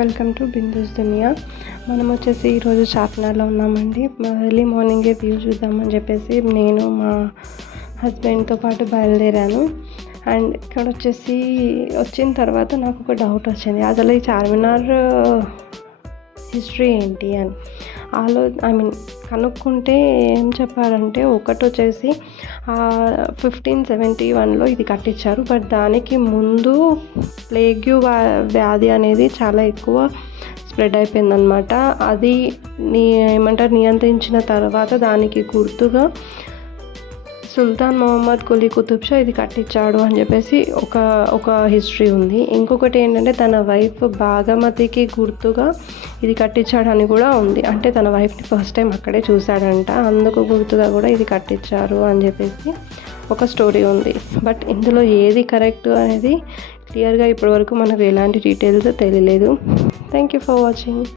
Welcome to Bindu's దునియా. మనం వచ్చేసి ఈరోజు చార్మినార్లో ఉన్నామండి. ఎర్లీ మార్నింగే వ్యూ చూద్దామని చెప్పేసి నేను మా హస్బెండ్తో పాటు బయలుదేరాను. అండ్ ఇక్కడ వచ్చేసి వచ్చిన తర్వాత నాకు ఒక డౌట్ వచ్చింది, అసలు ఈ చార్మినార్ హిస్టరీ ఏంటి అని కనుక్కుంటే ఏం చెప్పారంటే, ఒకటి వచ్చేసి 1571లో ఇది కట్టించారు. బట్ దానికి ముందు ప్లేగ్యూ వ్యాధి అనేది చాలా ఎక్కువ స్ప్రెడ్ అయిపోయిందనమాట. అది నియంత్రించిన తర్వాత దానికి గుర్తుగా సుల్తాన్ మొహమ్మద్ కులీ కుతుబ్ షా ఇది కట్టించాడు అని చెప్పేసి ఒక హిస్టరీ ఉంది. ఇంకొకటి ఏంటంటే తన వైఫ్ భాగమతికి గుర్తుగా ఇది కట్టించాడని కూడా ఉంది. అంటే తన వైఫ్ని ఫస్ట్ టైం అక్కడే చూశాడంట, అందుకు గుర్తుగా కూడా ఇది కట్టించారు అని చెప్పేసి ఒక స్టోరీ ఉంది. బట్ ఇందులో ఏది కరెక్ట్ అనేది క్లియర్గా ఇప్పటివరకు మనకు ఎలాంటి డీటెయిల్స్ తెలియలేదు. Thank you for watching.